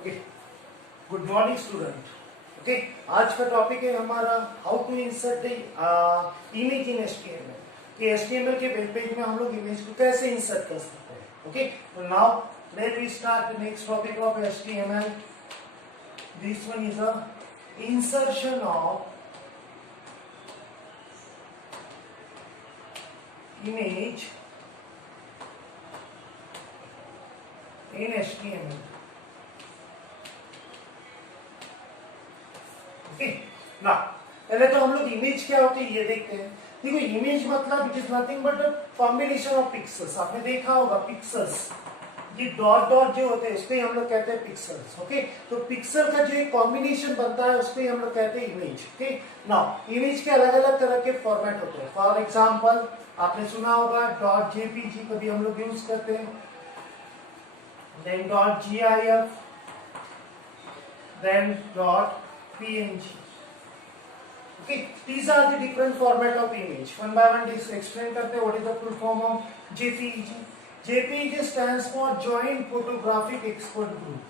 Okay, good morning student. Okay, आज का topic है हमारा how to insert the image in HTML. कि एचटीएमएल के वेब पेज में हम लोग इमेज को कैसे इंसर्ट कर सकते हैं। ओके, तो now let we start the next topic of HTML. This one is a insertion of image in HTML. Okay, ना पहले तो हम लोग इमेज क्या होती है ये देखते हैं। देखो, इमेज मतलब it is nothing but a combination of pixels. आपने देखा होगा पिक्सेल्स, ये डॉट डॉट जो होते हैं उसको हम लोग कहते हैं पिक्सेल्स। ओके, तो पिक्सल का जो एक कॉम्बिनेशन बनता है उसको हम लोग कहते हैं इमेज। ओके, नाउ इमेज के अलग अलग तरह के फॉर्मेट होते हैं। फॉर एग्जांपल आपने सुना होगा डॉट जेपीजी कभी हम लोग यूज करते हैं, then dot GIF, then dot PNG. Okay, these are the different format of image. One by one explain करते हैं what is the full form of JPEG. JPEG stands for Joint Photographic Expert Group.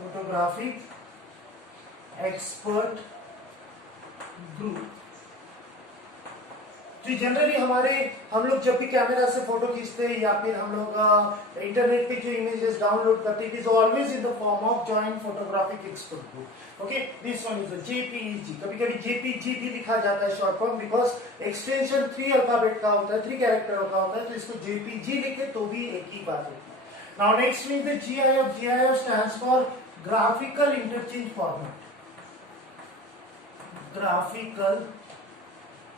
Photographic Expert Group. तो generally हम लोग जब भी camera से photo खींचते हैं या फिर हम लोग इंटरनेट पे जो इमेजेस डाउनलोड करते हैं, it is always in the form of joint photographic expert group. Okay, this one is the JPEG. कभी कभी जेपीजी भी लिखा जाता है short form, because extension 3 alphabet का होता है, 3 कैरेक्टर का होता है, तो इसको जेपीजी लिखे तो भी एक ही बात होती है। Now next is the GIF. GIF stands for graphical interchange format. Graphical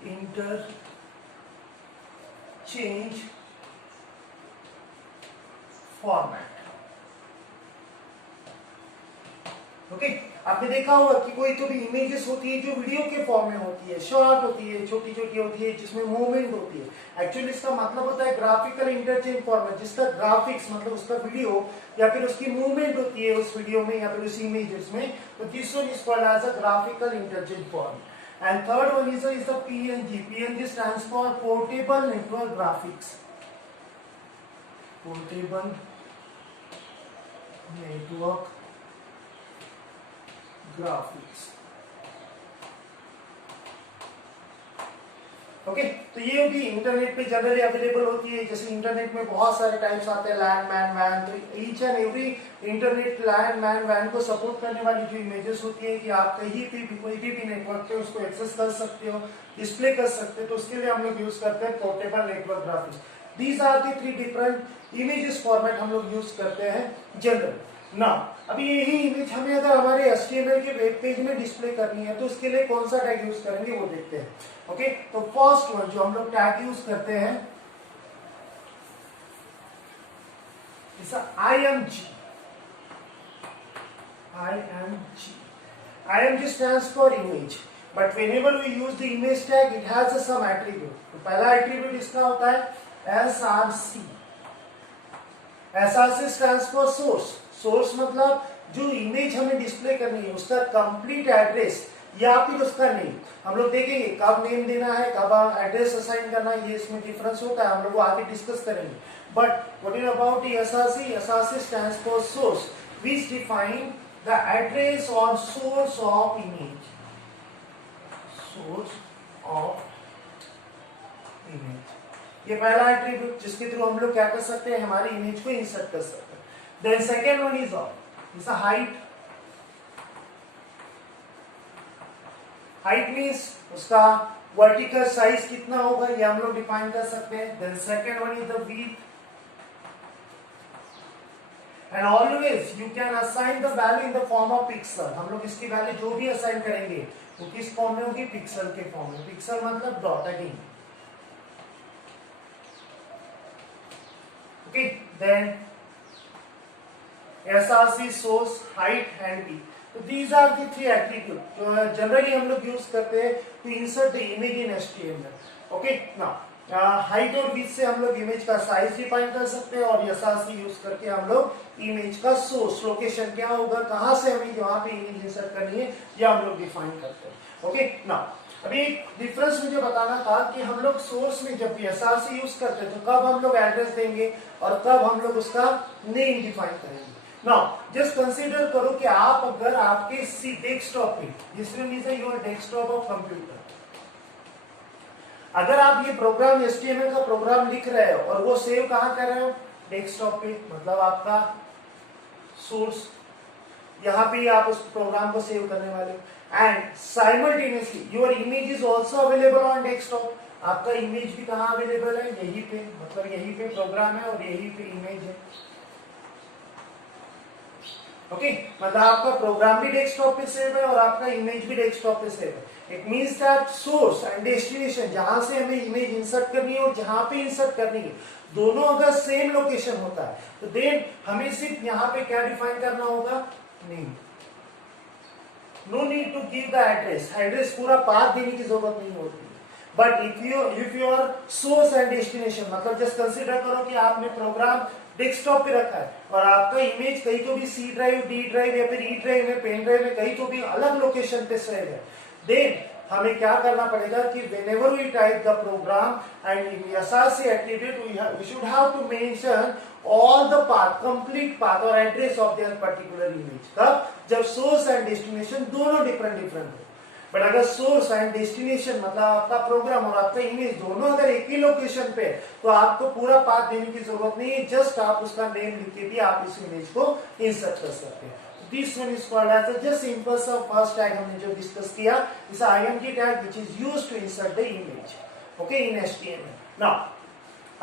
inter change format. Okay, आपने देखा होगा कि कोई तो भी इमेजेस होती है जो वीडियो के फॉर्म में होती है, शॉर्ट होती है, छोटी छोटी होती है, जिसमें मूवमेंट होती है। एक्चुअली इसका मतलब होता है ग्राफिकल इंटरचेंज फॉर्मेट, जिसका ग्राफिक्स मतलब उसका वीडियो या फिर उसकी मूवमेंट होती है उस वीडियो में या फिर उस इमेजेस में, तो this one is called as a graphical interchange format. And third one is the PNG. PNG stands for Portable Network Graphics. Portable Network Graphics. Okay, तो ये भी इंटरनेट पे जनरली अवेलेबल होती है। जैसे इंटरनेट में बहुत सारे टाइप्स आते हैं, लैंड मैन वैन, तो each and every internet LAN MAN वैन को सपोर्ट करने वाली जो इमेजेस होती है कि आप कहीं भी कोई भी नेटवर्क पे उसको एक्सेस कर सकते हो, डिस्प्ले कर सकते हो, तो उसके लिए हम लोग यूज करते हैं portable network graphics. These are the 3 different images format हम लोग यूज करते हैं जनरली। ना अभी यही इमेज हमें अगर हमारे HTML के वेब पेज में डिस्प्ले करनी है तो उसके लिए कौन सा टैग यूज करेंगे वो देखते हैं। ओके, तो फर्स्ट वन जो हम लोग टैग यूज करते हैं IMG। IMG stands for image, but whenever we use the image tag it has some attribute। तो पहला एट्रीब्यूट इसका होता है SRC। SRC stands for source। Source मतलब जो इमेज हमें डिस्प्ले करनी है उसका कंप्लीट एड्रेस या फिर उसका नेम। हम लोग देखेंगे कब नेम देना है, कब एड्रेस असाइन करना है, ये इसमें डिफरेंस होता है, हम लोग आगे डिस्कस करेंगे। But what is about SRC? SRC stands for source which define the address और source of image. Source of image, ये पहला एट्रीब्यूट जिसके थ्रू हम लोग क्या कर सकते हैं, हमारी इमेज को इंसर्ट कर सकते हैं। Then second one is a height। Height means उसका वर्टिकल साइज कितना होगा ये हम लोग डिफाइन कर सकते हैं। Then second one is the width, and always you can assign the value in the form of pixel। हम लोग इसकी वैल्यू जो भी असाइन करेंगे वो किस फॉर्म में होगी, पिक्सल के फॉर्म में। पिक्सल मतलब dot again. Okay, then SRC, source, height and width। तो these are the 3 attributes जो जनरली हम लोग यूज करते हैं to insert the image in HTML। Okay, now height और विड्थ से हम लोग इमेज का साइज डिफाइन कर सकते हैं और SRC यूज करके हम लोग इमेज का सोर्स लोकेशन क्या होगा, कहां से हमें वहां पे इमेज इंसर्ट करनी है, ये हम लोग डिफाइन करते हैं। ओके, नाउ अभी एक डिफरेंस मुझे बताना था कि हम लोग सोर्स में जब भी एसआरसी यूज करते हैं तो कब हम लोग एड्रेस देंगे और कब हम लोग उसका नेम डिफाइन करेंगे। नाउ जस्ट कंसीडर करो कि आप अगर आपके सी डेस्कटॉप पे, this means your desktop of computer, अगर आप ये प्रोग्राम एचटीएमएल का प्रोग्राम लिख रहे हो और वो सेव कहां कर रहे हो, डेस्कटॉप पे, मतलब आपका सोर्स, यहाँ पे आप उस प्रोग्राम को सेव करने वाले हो, and simultaneously your image is also available on desktop. आपका इमेज भी कहाँ अवेलेबल है, यहीं पे, मतलब यहीं पे प्रोग्राम है और यहीं पे इमेज है। ओके, मतलब आपका प्रोग्राम भी डेस्कटॉप पे सेव है और आपका इमेज भी डेस्कटॉप पे सेव है। It means that source and destination, जहां से हमें इमेज इंसर्ट करनी है और जहां पे इंसर्ट करनी है, दोनों अगर सेम लोकेशन होता है तो देन हमें सिर्फ यहाँ पे क्या डिफाइन करना होगा, name. No need to give the address, address पूरा पाथ देने की जरूरत नहीं होती। But if your source and destination, मतलब जस्ट कंसीडर करो कि आपने प्रोग्राम डेस्कटॉप पे रखा है और आपका इमेज कहीं तो भी सी ड्राइव, डी ड्राइव या फिर ई ड्राइव में, पेन ड्राइव में कहीं तो भी अलग लोकेशन पे सेव है, देन हमें क्या करना पड़ेगा कि whenever we type the program and in SRC attribute we should have to mention all the path, complete path or address of their particular image। कब, जब source and destination दोनों different हो। बट अगर सोर्स एंड डेस्टिनेशन, मतलब आपका programme और आपका image दोनों अगर एक ही लोकेशन पे, तो आपको पूरा पाथ देने की जरूरत नहीं है, जस्ट आप उसका नेम लिख के भी आप इस इमेज को इंसर्ट कर सकते हैं। This one is called as a just simple सा first tag हमने जो डिस्कस किया, इस IMG tag which is used to insert the image, okay, in HTML। Now,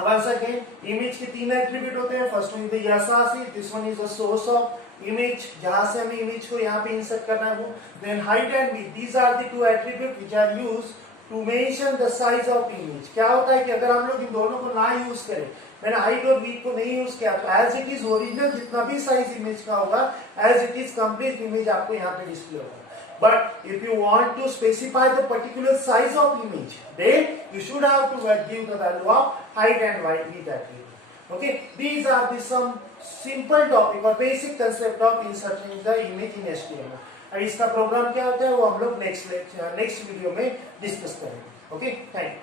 once again, image के तीन एट्रीब्यूट होते हैं। First one is the SRC, this one is the source of image, जहां से हमें इमेज को यहाँ पे इंसर्ट करना है वो। Then height and width, these are the two attribute which are used to mention the size of image. क्या होता है कि अगर हम लोग इन दोनों को ना यूज करें, मैंने हाइट और विड्थ को नहीं यूज किया, तो एज इट इज ओरिजिनल जितना भी साइज इमेज का होगा, as it is complete image आपको यहाँ पे डिस्प्ले होगा। But if you want to specify the particular size of image, then you should have to give the value of height and width attribute. Okay, these are the some simple topic or basic concept of inserting the image in HTML. और इसका programme क्या होता है वो हम लोग next video में discuss करेंगे। Okay, thank you.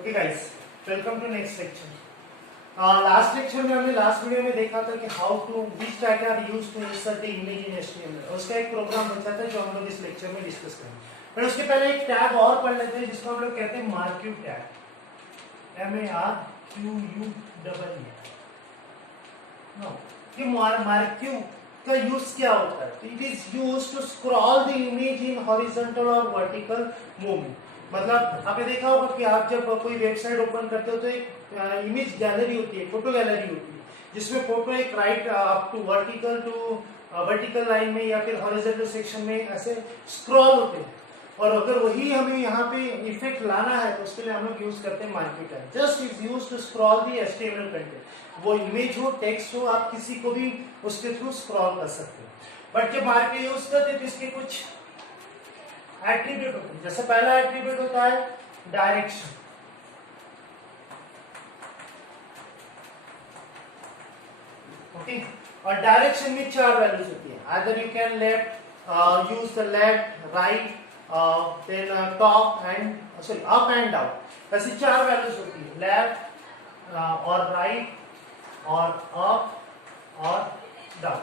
Okay guys, welcome to next lecture. Last lecture में हमने लास्ट वीडियो में देखा था कि how to which tag are used to insert the image in HTML, और उसका एक प्रोग्राम बचा था जो हम लोग इस लेक्चर में डिस्कस करेंगे। पर उसके पहले एक टैग और पढ़ लेते हैं जिसको हम लोग कहते हैं मार्क्यू टैग, MARQUE। ये मार्क्यू का यूज क्या होता है? It is used to scroll the image in horizontal और वर्टिकल मूवमेंट। मतलब आपने देखा होगा कि आप जब कोई वेबसाइट ओपन करते हो तो एक इमेज गैलरी होती है, फोटो गैलरी होती है, जिसमें फोटो एक right up to vertical line में या फिर हॉरिजॉन्टल सेक्शन में ऐसे स्क्रॉल होते हैं। और अगर वही हमें यहाँ पे इफेक्ट लाना है तो उसके लिए हम लोग यूज करते हैं marquee tag. Just is used to scroll the HTML content, वो इमेज हो, टेक्स्ट हो, आप किसी को भी उसके थ्रू स्क्रॉल कर सकते हो। बट जब मार्क्यू यूज करते हैं तो इसके कुछ एट्रीब्यूट होते हैं। जैसे पहला एट्रीब्यूट होता है डायरेक्शन। ओके, और डायरेक्शन में चार वैल्यूज होती है। Either you can use the left, right, then top and sorry up and down. ऐसी चार वैल्यूज होती है, लेफ्ट और राइट और अप और down.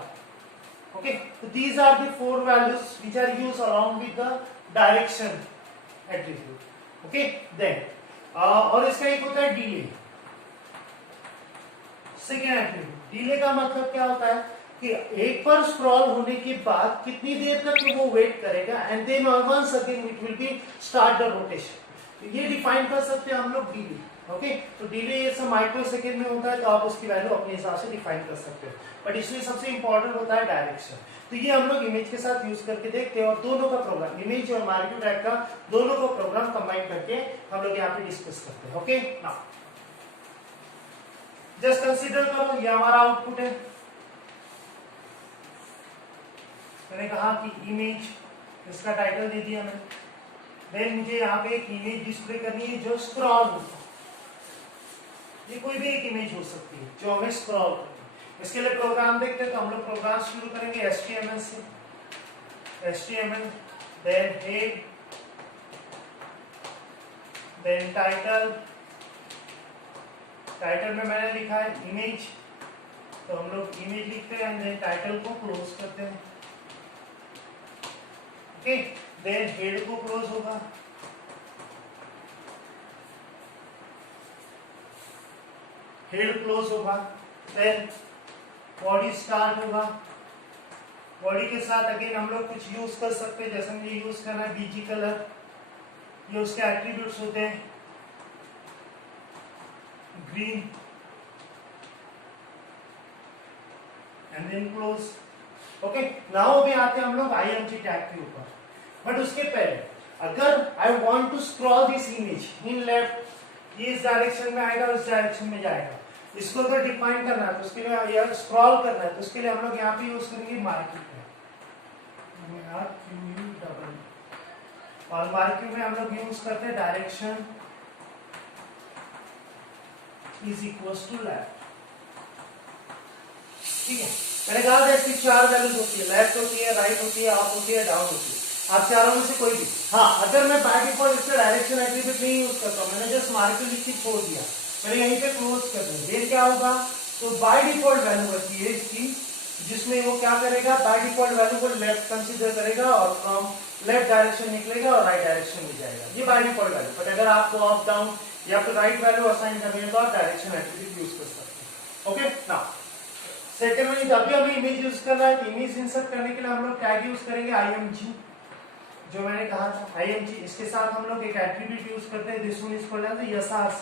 Okay, so these are the four values which are used along with the direction attribute. Okay, then और इसका एक होता है डिले। सेकेंड एट्रीब्यूट, डिले का मतलब क्या होता है कि एक बार स्क्रॉल होने के बाद कितनी देर तक वो वेट करेगा, and then once again it will be start the rotation. ये डिफाइन कर सकते हैं हम लोग डिले। ओके, तो डिले ये सब माइक्रो सेकेंड में होता है, तो आप उसकी वैल्यू अपने हिसाब से डिफाइन कर सकते हो। बट इसमें सबसे इंपॉर्टेंट होता है डायरेक्शन। तो ये हम लोग इमेज के साथ यूज करके देखते हैं, और दोनों का प्रोग्राम, इमेज और मार्क्यू टैग का दोनों का प्रोग्राम कंबाइन करके हम लोग यहाँ पे डिस्कस करते हैं। ओके, नाउ जस्ट कंसीडर करो ये हमारा आउटपुट है। मैंने कहा कि इमेज, इसका टाइटल दे दिया मैंने। देन मुझे यहाँ पे एक इमेज डिस्प्ले करनी है जो स्क्रॉल होता है। ये कोई भी एक इमेज हो सकती है जो हमें स्क्रॉल करनी है। इसके लिए प्रोग्राम देखते हैं, तो हम लोग प्रोग्राम शुरू करेंगे HTML से। HTML, then head, then title। Title में मैंने लिखा है इमेज, तो हम लोग इमेज लिखते हैं एंड देन टाइटल को क्लोज करते हैं। ओके, देन हेड को क्लोज होगा, हेड क्लोज होगा, देन बॉडी स्टार्ट होगा। बॉडी के साथ अगेन हम लोग कुछ यूज कर सकते हैं, जैसे मुझे यूज करना है बीजी कलर, ये उसके एट्रीब्यूट्स होते हैं, green and then close. Okay, now अभी आते हैं हम लोग IMG टैग के ऊपर। बट उसके पहले अगर I want to scroll this image in left, ये इस डायरेक्शन में आएगा, उस डायरेक्शन में जाएगा, इसको अगर डिफाइन करना है तो उसके लिए या स्क्रॉल करना है तो उसके लिए हम लोग यहाँ पे यूज करेंगे मार्क्यू और मार्क्यू में हम लोग यूज करते हैं direction is equals to left. ठीक है, मैंने कहा था इसकी 4 वैल्यूज होती है, लेफ्ट होती है, राइट होती है, अप होती है, डाउन होती है। आप चारों में से कोई भी। हाँ, अगर मैं बाय डिफॉल्ट इसका डायरेक्शन एट्रीब्यूट नहीं यूज करता, मैंने जस्ट मार्क्यू लिख के छोड़ दिया, मैंने यहीं पे क्लोज कर दिया, फिर क्या होगा, तो बाय डिफॉल्ट वैल्यू होती है इसकी, जिसमें वो क्या करेगा, बाय डिफॉल्ट वैल्यू को लेफ्ट कंसीडर करेगा और फ्रॉम लेफ्ट डायरेक्शन निकलेगा और राइट डायरेक्शन में जाएगा, ये बाय डिफॉल्ट वैल्यू। बट अगर आपको अप डाउन या फिर राइट वैल्यू असाइन करनी है तो आप डायरेक्शन एट्रीब्यूट यूज कर सकते हैं। ओके, नाउ सेकंड में जब भी हमें इमेज यूज करना है, तो इमेज इंसर्ट करने के लिए हम लोग टैग यूज करेंगे IMG, जो मैंने कहा था IMG। इसके साथ हम लोग एक एट्रीब्यूट यूज करते हैं, this one is called as SRC।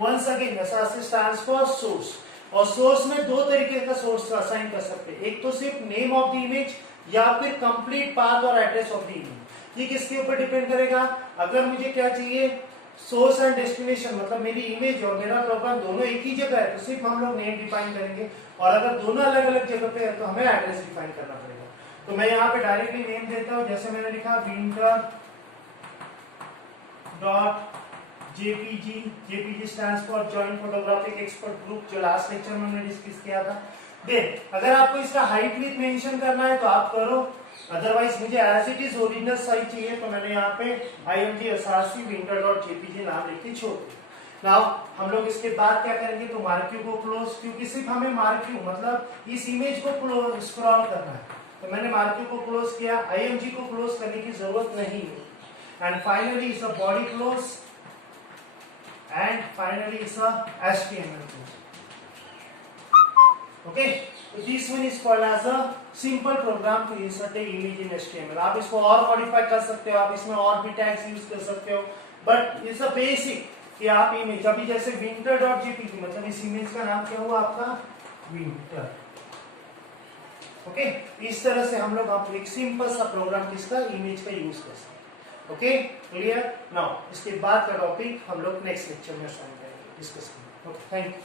Once again SRC stands for source, और सोर्स में 2 तरीके का सोर्स असाइन कर सकते हैं, एक तो सिर्फ नेम ऑफ द इमेज या फिर कंप्लीट पाथ और एड्रेस ऑफ द इमेज। ये किसके ऊपर डिपेंड करेगा, अगर मुझे क्या चाहिए, सोर्स एंड डेस्टिनेशन, मतलब मेरी इमेज और मेरा प्रोग्राम दोनों एक ही जगह है तो सिर्फ हम लोग नेम डिफाइन करेंगे, और अगर दोनों अलग अलग जगह पे है तो हमें एड्रेस डिफाइन करना पड़ेगा। तो मैं यहाँ पे डायरेक्टली नेम देता हूँ, जैसे मैंने लिखा winter dot JPG, JPG stands for joint photographic expert group, जो लास्ट लेक्चर में हमने डिस्कस किया था। देन अगर आपको इसका हाइट विड्थ मेंशन करना है तो आप करो, अदरवाइज मुझे as it is original size चाहिए तो मैंने यहाँ पे IMG SRC winter.jpg नाम लिख के छोड़ दिया। नाउ हम लोग इसके बाद क्या करेंगे, तो मार्क्यू को क्लोज, क्योंकि सिर्फ हमें मार्क्यू मतलब इस इमेज को क्लोज स्क्रॉल करना है, तो मैंने मार्क्यू को क्लोज किया, IMG को क्लोज करने की जरूरत नहीं है। And finally is a body close and finally it's a HTML code. Okay, so this one is called as a simple program to insert a image in HTML. आप इसको और मॉडिफाई कर सकते हो, आप इसमें और भी टैग्स यूज कर सकते हो, बट इट्स अ बेसिक कि आप इमेज, अभी जैसे winter.jpg मतलब इस इमेज का नाम क्या हुआ आपका, विंटर। ओके, इस तरह से हम लोग एक सिंपल सा प्रोग्राम किसका, इमेज का यूज कर सकते हैं। Okay, clear. नाउ इसके बाद का टॉपिक हम लोग नेक्स्ट लेक्चर में डिस्कस करेंगे। Okay, thank you.